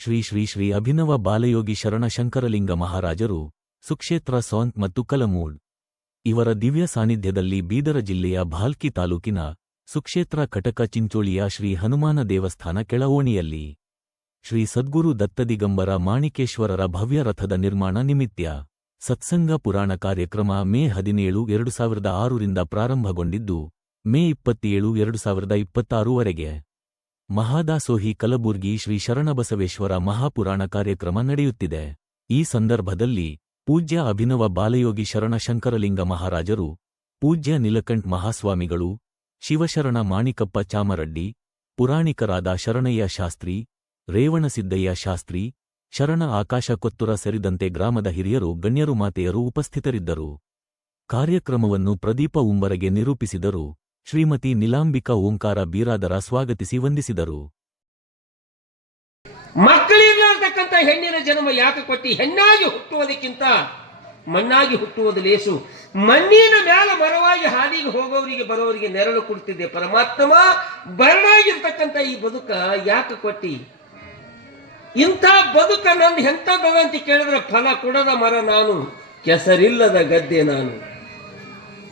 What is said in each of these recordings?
ಶ್ರೀ ಶ್ರೀ ಶ್ರೀ ಅಭಿನವ ಬಾಲಯೋಗಿ ಶರಣ ಶಂಕರಲಿಂಗ ಮಹಾರಾಜರು ಸುಕ್ಷೇತ್ರ ಸೋಂತ್ ಮತ್ತು ಕಲಮೂಡ್ ಇವರ ದಿವ್ಯ ಸಾನ್ನಿಧ್ಯದಲ್ಲಿ ಬೀದರ ಜಿಲ್ಲೆಯ ಭಾಲ್ಕಿ ತಾಲೂಕಿನ ಸುಕ್ಷೇತ್ರ ಕಟಕ ಚಿಂಚೋಳಿಯ ಶ್ರೀ ಹನುಮಾನ ದೇವಸ್ಥಾನ ಕೆಳಓಣಿಯಲ್ಲಿ ಶ್ರೀ ಸದ್ಗುರು ದತ್ತದಿಗಂಬರ ಮಾಣಿಕೇಶ್ವರರ ಭವ್ಯ ರಥದ ನಿರ್ಮಾಣ ನಿಮಿತ್ಯ ಸತ್ಸಂಗ ಪುರಾಣ ಕಾರ್ಯಕ್ರಮ ಮೇ 17, 2006 ರಿಂದ ಪ್ರಾರಂಭಗೊಂಡಿದ್ದು ಮೇ 27, 2026 ವರೆಗೆ ಮಹಾದಾಸೋಹಿ ಕಲಬುರ್ಗಿ ಶ್ರೀ ಶರಣಬಸವೇಶ್ವರ ಮಹಾಪುರಾಣ ಕಾರ್ಯಕ್ರಮ ನಡೆಯುತ್ತಿದೆ. ಈ ಸಂದರ್ಭದಲ್ಲಿ ಪೂಜ್ಯ ಅಭಿನವ ಬಾಲಯೋಗಿ ಶರಣ ಶಂಕರಲಿಂಗ ಮಹಾರಾಜರು, ಪೂಜ್ಯ ನೀಲಕಂಠ ಮಹಾಸ್ವಾಮಿಗಳು, ಶಿವಶರಣ ಮಾಣಿಕಪ್ಪ ಚಾಮರಡ್ಡಿ, ಪುರಾಣಿಕರಾದ ಶರಣಯ್ಯ ಶಾಸ್ತ್ರಿ, ರೇವಣಸಿದ್ದಯ್ಯ ಶಾಸ್ತ್ರಿ, ಶರಣ ಆಕಾಶ ಕೊತ್ತುರ ಸೇರಿದಂತೆ ಗ್ರಾಮದ ಹಿರಿಯರು ಗಣ್ಯರು ಮಾತೆಯರು ಉಪಸ್ಥಿತರಿದ್ದರು. ಕಾರ್ಯಕ್ರಮವನ್ನು ಪ್ರದೀಪ ಉಂಬರಗೆ ನಿರೂಪಿಸಿದರು. ಶ್ರೀಮತಿ ನೀಲಾಂಬಿಕಾ ಓಂಕಾರ ಬೀರಾದರ ಸ್ವಾಗತಿಸಿ ವಂದಿಸಿದರು. ಮಕ್ಕಳಿರತಕ್ಕಂಥ ಹೆಣ್ಣಿನ ಜನ್ಮ ಯಾಕೆ ಕೊಟ್ಟಿ? ಹೆಣ್ಣಾಗಿ ಹುಟ್ಟುವುದಕ್ಕಿಂತ ಮಣ್ಣಾಗಿ ಹುಟ್ಟುವುದು ಲೇಸು. ಮಣ್ಣಿನ ಮ್ಯಾಲ ಮರವಾಗಿ ಹಾದಿಗೆ ಹೋಗೋರಿಗೆ ಬರೋರಿಗೆ ನೆರಳು ಕೊಡ್ತಿದ್ದೆ ಪರಮಾತ್ಮ. ಬರಡಾಗಿರ್ತಕ್ಕಂಥ ಈ ಬದುಕ ಯಾಕೆ ಕೊಟ್ಟಿ? ಇಂಥ ಬದುಕ ನಂದು ಎಂಥದ್ದದ ಅಂತ ಕೇಳಿದ್ರೆ ಫಲ ಕೊಡದ ಮರ ನಾನು, ಕೆಸರಿಲ್ಲದ ಗದ್ದೆ ನಾನು.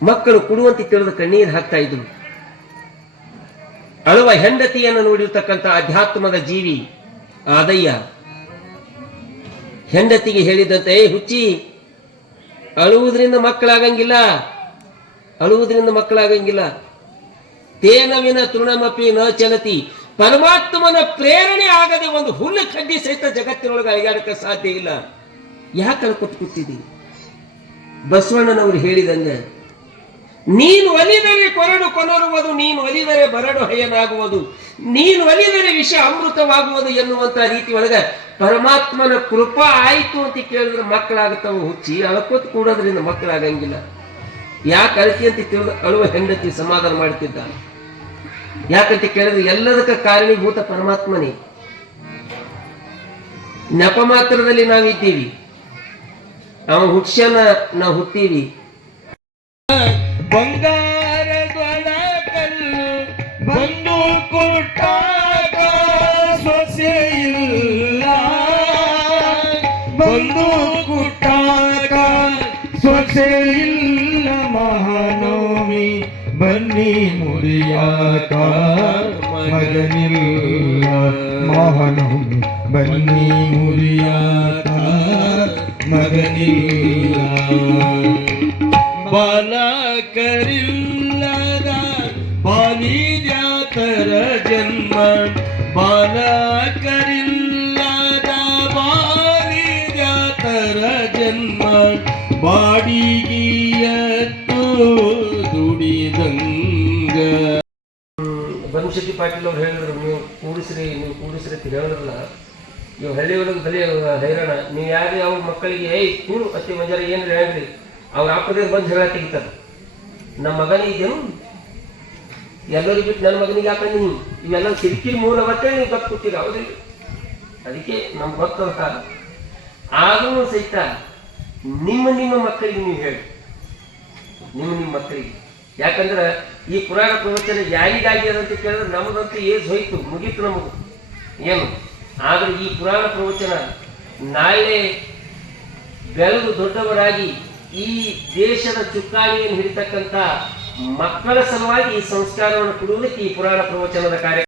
ಮಕ್ಕಳು ಕೊಡುವಂತೆ ತಿಳಿದ ಕಣ್ಣೀರು ಹಾಕ್ತಾ ಇದ್ರು. ಅಳುವ ಹೆಂಡತಿಯನ್ನು ನೋಡಿರ್ತಕ್ಕಂಥ ಅಧ್ಯಾತ್ಮದ ಜೀವಿ ಆದಯ್ಯ ಹೆಂಡತಿಗೆ ಹೇಳಿದಂತೆ, ಹುಚ್ಚಿ, ಅಳುವುದರಿಂದ ಮಕ್ಕಳಾಗಂಗಿಲ್ಲ, ಅಳುವುದರಿಂದ ಮಕ್ಕಳಾಗಂಗಿಲ್ಲ. ತೇನವಿನ ತೃಣಮಪಿ ನ ಚಲತಿ. ಪರಮಾತ್ಮನ ಪ್ರೇರಣೆ ಆಗದೆ ಒಂದು ಹುಲ್ಲು ಕಡ್ಡಿ ಸಹಿತ ಜಗತ್ತಿನೊಳಗೆ ಅಳಿಗಾಡಕ್ಕೆ ಸಾಧ್ಯ ಇಲ್ಲ. ಯಾಕೆ ಅಳ್ಕೊಟ್ಟು ಕೂತಿದ್ದೀವಿ? ಬಸವಣ್ಣನವರು ಹೇಳಿದಂಗೆ, ನೀನು ಒಲಿದರೆ ಕೊರಡು ಕೊನರುವುದು, ನೀನು ಒಲಿದರೆ ಬರಡು ಹಯನಾಗುವುದು, ನೀನು ಒಲಿದರೆ ವಿಷ ಅಮೃತವಾಗುವುದು ಎನ್ನುವಂತ ರೀತಿ ಒಳಗೆ ಪರಮಾತ್ಮನ ಕೃಪಾ ಆಯಿತು ಅಂತ ಕೇಳಿದ್ರೆ ಮಕ್ಕಳಾಗುತ್ತವ. ಹುಚ್ಚಿ, ಅಳ್ಕೊತ್ ಕೂಡೋದ್ರಿಂದ ಮಕ್ಕಳಾಗಂಗಿಲ್ಲ. ಯಾಕೆ ಅಳ್ತಿ ಅಂತ ತಿಳಿದ ಅಳುವ ಹೆಂಡತಿ ಸಮಾಧಾನ ಮಾಡ್ತಿದ್ದಾನೆ. ಯಾಕಂತ ಕೇಳಿದ್ರೆ ಎಲ್ಲದಕ್ಕ ಕಾರಣೀಭೂತ ಪರಮಾತ್ಮನೇ. ನೆಪ ಮಾತ್ರದಲ್ಲಿ ನಾವಿದ್ದೀವಿ, ಅವ ಹುಟ್ಸ್ಯಾನ ನಾವು ಹುಟ್ಟೀವಿ. ಬಂಗಾರದೊಳ ಕಲ್ಲು ಬಂದು ಕೊಟ್ಟಾಗ ಸೊಸೆ ಇಲ್ಲ, ಬಂದು ಕೊಟ್ಟಾಗ ಸೊಸೆ ಇಲ್ಲ. ಮಹಾನವಮಿ ಬನ್ನಿ ಮುರಿಯಾಕ ಮಗನಿಲ್ಲ, ಮಹಾನವಮಿ ಬನ್ನಿ ಮುರಿಯಾಕ ಮಗನಿಲ್ಲ. ಬಾಲಕರಿಲ್ಲದ ಬಾಲಿದ್ಯಾತರ ಜನ್ಮ, ಬಾಲಕರಿಲ್ಲದ ಬಾಲಿದ್ಯಾತರ ಜನ್ಮ. ಬಾಡಿಗೆಯತ್ತು ದುಡಿದಂಗ. ಬನಶೆಟ್ಟಿ ಪಾಟೀಲ್ ಅವ್ರು ಹೇಳಿದ್ರು, ನೀವು ಕೂಡಿಸ್ರಿ ಅಂತ ಹೇಳಿದ್ರಲ್ಲ, ಇವು ಹಳ್ಳಿ ಒಳಗೆ ಬಲಿ ಹೈರಾಣ. ನೀವು ಯಾರು ಯಾವ ಮಕ್ಕಳಿಗೆ ಕೂಡು ಅತಿ ಮಂಜಾರ ಏನ್ರಿ ಹೇಳ್ರಿ, ಅವ್ರ ಅಪ್ಪದೇ ಬಂದು ಜಗಳ ತೆಗಿತಾರ. ನಮ್ಮ ಮಗನಿಗೇನು ಎಲ್ಲರಿಗೂ ಬಿಟ್ಟು ನನ್ನ ಮಗನಿಗೆ ಯಾಕೆ ನೀವು ಇವೆಲ್ಲ ಕಿರಿಕಿರಿ ಮೂಲ ಬಟ್ಟೆ ನೀವು ಗಪ್ ಕೊಟ್ಟಿರ ಹೌದಿಲ್ಲ? ಅದಕ್ಕೆ ನಮ್ಗೆ ಗೊತ್ತಂತ. ಆದರೂ ಸಹಿತ ನಿಮ್ಮ ಮಕ್ಕಳಿಗೆ ನೀವು ಹೇಳಿ, ನಿಮ್ಮ ಮಕ್ಕಳಿಗೆ. ಯಾಕಂದ್ರೆ ಈ ಪುರಾಣ ಪ್ರವಚನ ಯಾರಿಗಾಗಿ ಅದಂತ ಕೇಳಿದ್ರೆ ನಮಗಂತೂ ಏಜ್ ಹೋಯ್ತು, ಮುಗೀತು ನಮಗೂ ಏನು. ಆದ್ರೆ ಈ ಪುರಾಣ ಪ್ರವಚನ ನಾಳೆ ಬೆಳೆದು ದೊಡ್ಡವರಾಗಿ ಈ ದೇಶದ ಚುಕ್ಕಾಣಿಯನ್ನು ಹಿಡಿತಕ್ಕಂಥ ಮಕ್ಕಳ ಸಲುವಾಗಿ ಈ ಸಂಸ್ಕಾರವನ್ನು ಕೊಡುವುದಕ್ಕೆ ಈ ಪುರಾಣ ಪ್ರವಚನದ ಕಾರ್ಯ